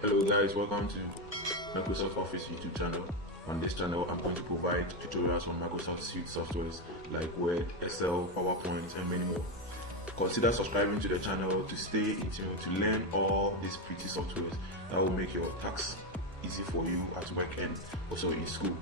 Hello guys, welcome to Microsoft Office YouTube channel. On this channel, I'm going to provide tutorials on Microsoft Suite softwares like Word, Excel, PowerPoint, and many more. Consider subscribing to the channel to stay in tune to learn all these pretty softwares that will make your tasks easy for you at work and also in school.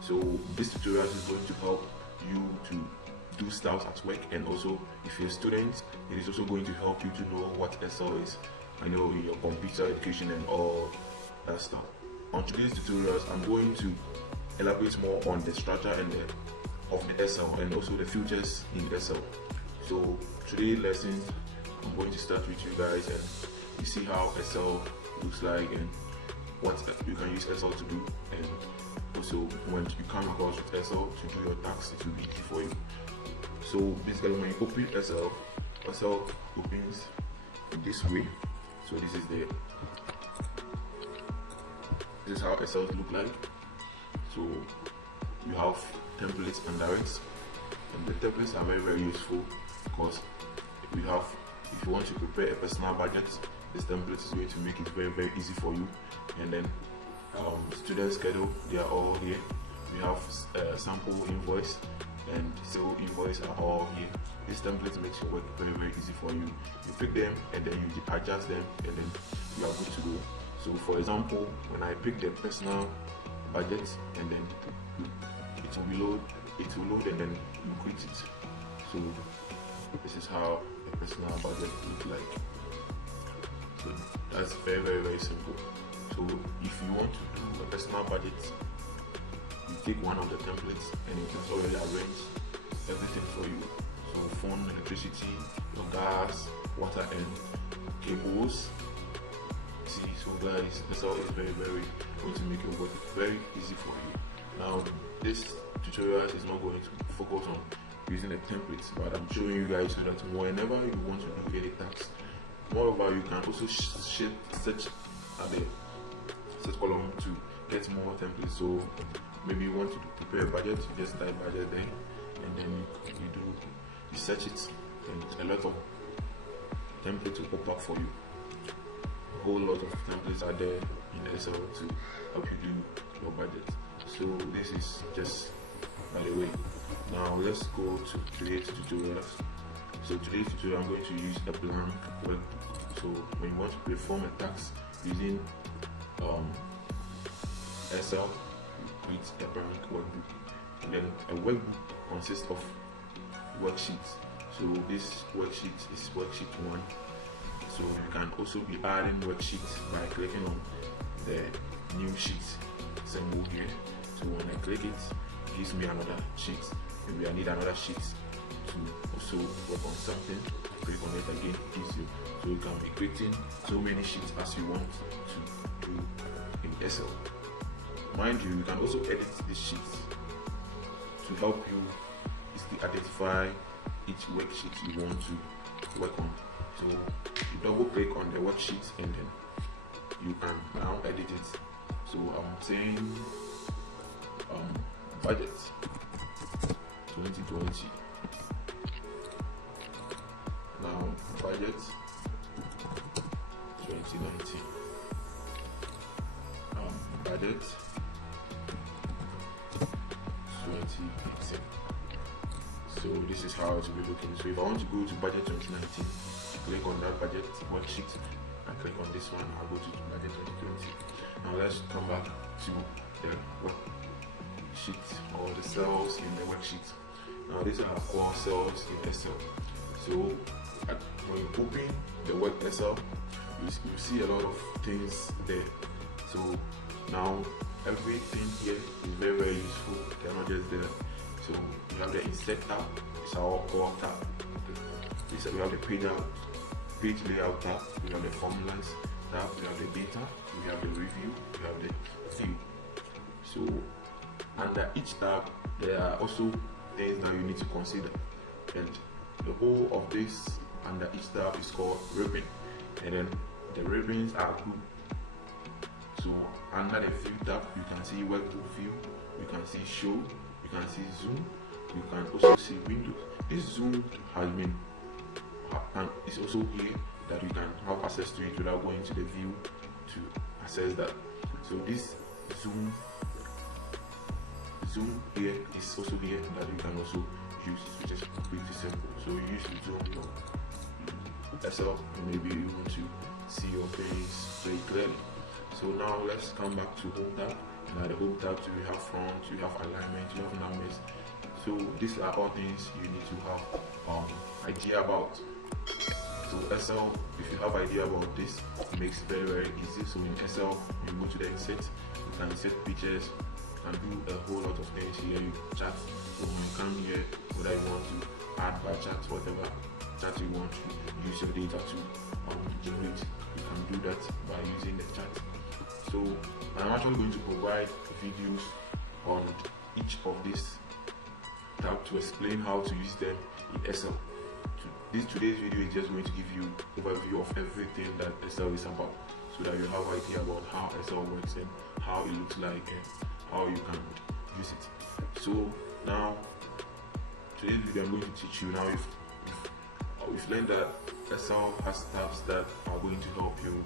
So this tutorial is going to help you to do stuff at work, and also if you're a student, it is also going to help you to know what Excel is. I know in your computer education and all that stuff. On today's tutorials, I'm going to elaborate more on the structure and of the Excel and also the features in Excel. So today's lesson, I'm going to start with you guys and you see how Excel looks like and what you can use Excel to do, and also when you come across with Excel to do your tasks, it will be easy for you. So basically, when you open Excel opens this way. So this is how Excel look like. So you have templates under it, and the templates are very useful because if you want to prepare a personal budget, this template is going to make it very easy for you. And then student schedule, they are all here. We have sample invoice and sale invoice are all here. This template makes your work very easy for you. You pick them and then you adjust them and then you are good to go. So for example, when I pick the personal budget and then it will load and then you create it. So this is how the personal budget looks like. So that's very simple. So if you want to do a personal budget, you take one of the templates and it has already arranged everything for you. So phone, electricity, your gas, water and cables. See, so guys, this all is very going to make your work very easy for you. Now this tutorial is not going to focus on using the templates, but I'm showing you guys so that whenever you want to do any task, moreover you can also search at the search column to get more templates. So maybe you want to prepare a budget, you just type budget there and then you search it and a lot of templates will pop up for you. A whole lot of templates are there in Excel to help you do your budget. So this is just by the way. Now let's go to create tutorials. So today's tutorial I'm going to use a blank workbook. So when you want to perform a task using Excel, you create a blank workbook. And then a workbook consists of worksheets. So this worksheet is worksheet 1. So you can also be adding worksheets by clicking on the new sheet symbol here. So when I click it, it gives me another sheet. Maybe I need another sheet to also work on something. Click on it again, it gives you. So you can be creating so many sheets as you want to do in Excel. Mind you can also edit these sheets to help you easily identify each worksheet you want to work on. So you double click on the worksheet and then you can now edit it. So I'm saying budget 2020. Now budget 2019. Budget 2018. So this is how it will be looking. So if I want to go to budget 2019, click on that budget worksheet and click on this one, I'll go to budget 2020. Now let's come back to the worksheet or the cells in the worksheet. Now these are core cells in Excel. So when you open the work Excel, you see a lot of things there. So now everything here is very useful. They're not just there. So we have the insert tab, it's our core tab. We have the page layout tab, we have the formulas tab, we have the data, we have the review, we have the view. So under each tab there are also things that you need to consider, and the whole of this under each tab is called ribbon, and then the ribbons are grouped. So under the view tab you can see workbook view, you can see show, you can see zoom, you can also see windows. This zoom has been and it's also here that you can have access to it without going to the view to access that. So this zoom here is also here that you can also use, which is pretty simple. So you use to zoom your Excel, and maybe you want to see your face very clearly. So now let's come back to home tab. And at the home tab, so you have font, you have alignment, you have numbers. So these are all things you need to have idea about. So Excel, if you have idea about this, it makes it very easy. So in Excel, you go to the insert, you can insert pictures, you can do a whole lot of things here. You chat, so when you come here, whether you want to add bar chart, whatever chat you want to use your data to generate, you can do that by using the chat. So I'm actually going to provide videos on each of these tabs to explain how to use them in Excel. Today's video is just going to give you an overview of everything that Excel is about, so that you have an idea about how Excel works and how it looks like and how you can use it. So now, today's video I'm going to teach you. Now we've learned that Excel has tabs that are going to help you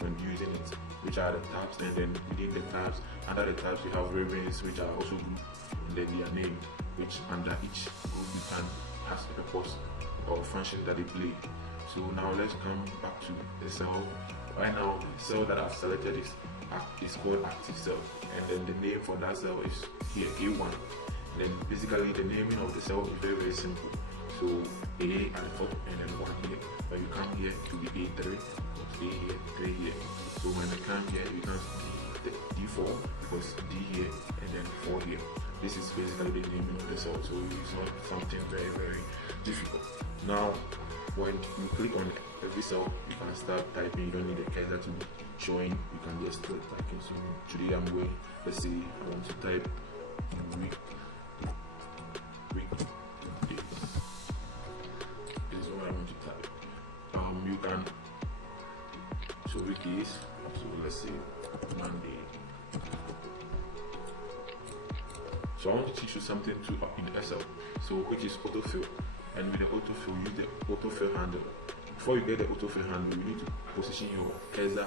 when using it, which are the tabs, and then within the tabs, under the tabs you have ribbons, which are also grouped, and then they are named, which under each group you can ask a purpose or function that they play. So now let's come back to the cell. Right now, the cell that I've selected is called active cell, and then the name for that cell is here, A1. And then basically the naming of the cell is very simple. So A at the top and then 1 here. When you come here to be A3, A here, 3 here. So when I come here, you can see the D4 because D here and then 4 here. This is basically the naming of the cell, so it's not something very difficult. Now, when you click on every cell, you can start typing. You don't need the cursor to be showing. You can just start typing. So today I'm going, let's say I want to type week days. This is what I want to type. You can, so week days, so let's say Monday. So I want to teach you something too in Excel, so which is autofill. And with the autofill, use the autofill handle. Before you get the autofill handle, you need to position your cursor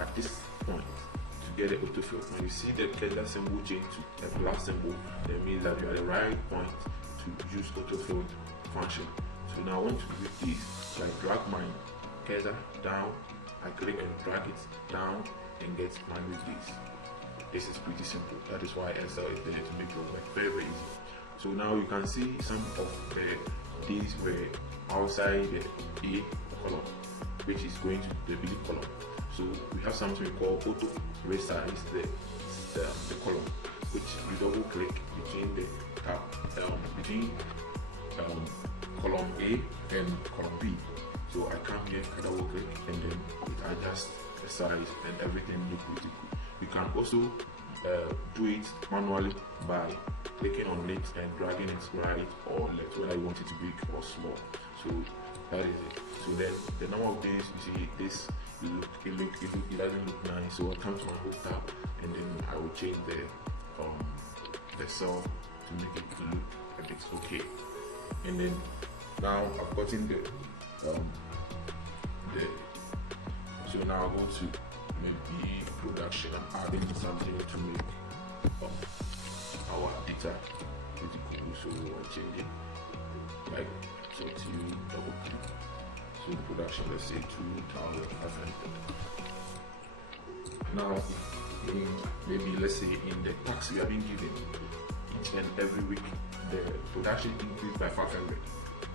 at this point to get the autofill. When you see the cursor symbol change to a plus symbol, that means that you are at the right point to use autofill function. So now I want to read this, so I drag my cursor down, I click and drag it down and get my read this. This is pretty simple. That is why Excel is there to make your work very easy. So now you can see some of the days were outside the A column, which is going to the B column. So we have something we call auto resize the column, which you double click between the tab between column A and column B. So I come here, I double click, and then it adjusts the size and everything looks pretty good. You can also do it manually by clicking on it and dragging it right or left, whether you want it to big or small. So that is it. So then the number of days you see this, it doesn't look nice. So I come to my home tab and then I will change the cell to make it look a bit okay. And then now I've gotten so now I go to maybe production. I'm adding something to make our data pretty cool. So I'll change it like so to double click. So production, let's say 2,500. Now maybe let's say in the tax we have been given each and every week the production increased by 500,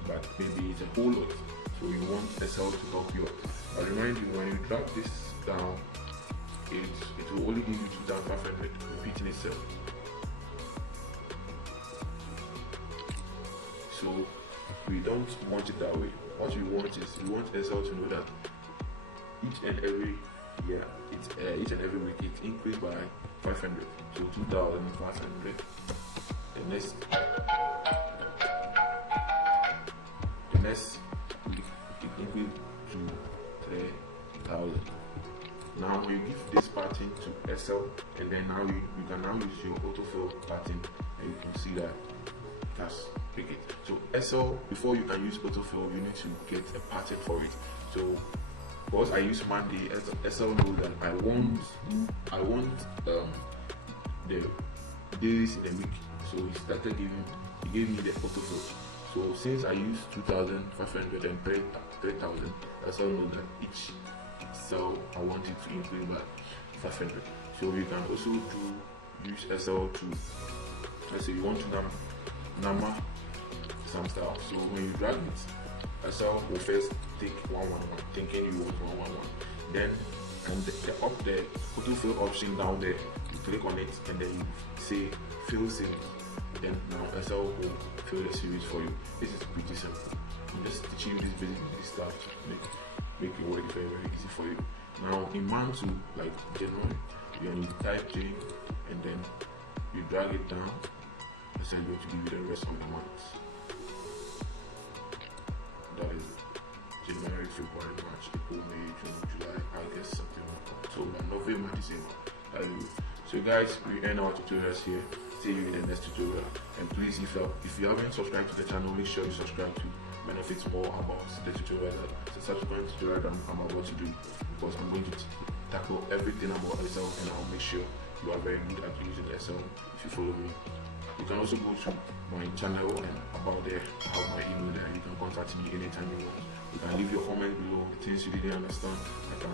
but maybe it's a whole lot. So you want Excel to help you out. I remind you, when you drag this down, it will only give you 2,500, repeating itself. So we don't want it that way. What we want is we want Excel to know that each and every year, each and every week, it increased by 500. So 2,500. The next week it increased to 3,000. Now when you give this pattern to Excel, and then now you can now use your autofill pattern, and you can see that it has picked it. So Excel, before you can use autofill, you need to get a pattern for it. So because I use Monday, SL knows that I want the days in the week. So he gave me the autofill. So since I use 2,500 and 3,000, SL knows that each cell I want it to increase by 500. So you can also use SL to, let's say you want to number some stuff. So when you drag it, SL will first take 111, thinking you want 111. Then the autofill option down there, you click on it and then you say fill series. Then now SL will fill the series for you. This is pretty simple. I'm just teaching you this basic stuff to make it work very, very easy for you. Now in month 2, like January, you type J and then you drag it down. It's going to give you the rest of the months. That is January, February, March, April, May, June, July, August, September, October, November, December. So guys, we end our tutorials here. See you in the next tutorial. And please, if you haven't subscribed to the channel, make sure you subscribe to benefit more about the tutorial, the subsequent tutorial that I'm about to do, because I'm going to tackle everything about SL, and I'll make sure you are very good at using SL if you follow me. You can also go to my channel and about there, I have my email there. You can contact me anytime you want. You can leave your comment below, things you didn't understand. I can